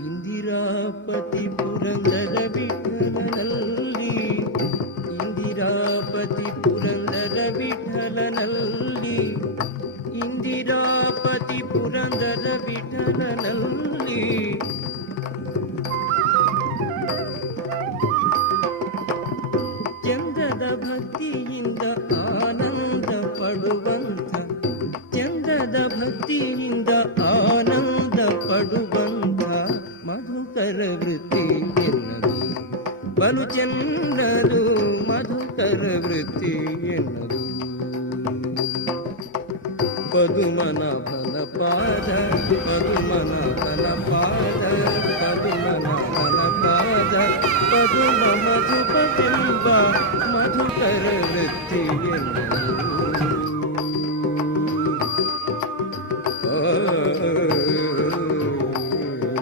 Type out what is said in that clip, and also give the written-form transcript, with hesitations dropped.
ಇಂದಿರಾಪತಿ ಪುರಂದರ ವಿಠಲನಲ್ಲಿ, ಇಂದಿರಾಪತಿ ಪುರಂದರ ವಿಠಲನಲ್ಲಿ, ಇಂದಿರಾಪತಿ ಪುರಂದರ ವಿಠಲನಲ್ಲಿ ಚಂದದ ಭಕ್ತಿಯಿಂದ ಆನಂದ ಪಡುವಂಥ, ಚಂದದ ಭಕ್ತಿಯಿಂದ ಆನಂದ ಪಡುವಂಥ ಮಧುಕರ ವೃತ್ತಿ ಎನ್ನದು ಬಲು ಚೆನ್ನದು, ಮಧುಕರ ವೃತ್ತಿ ಎನ್ನದು. ಪದುಮನಾಭನ ಪಾದ, ಪದುಮನಾಭನ ಪಾದ,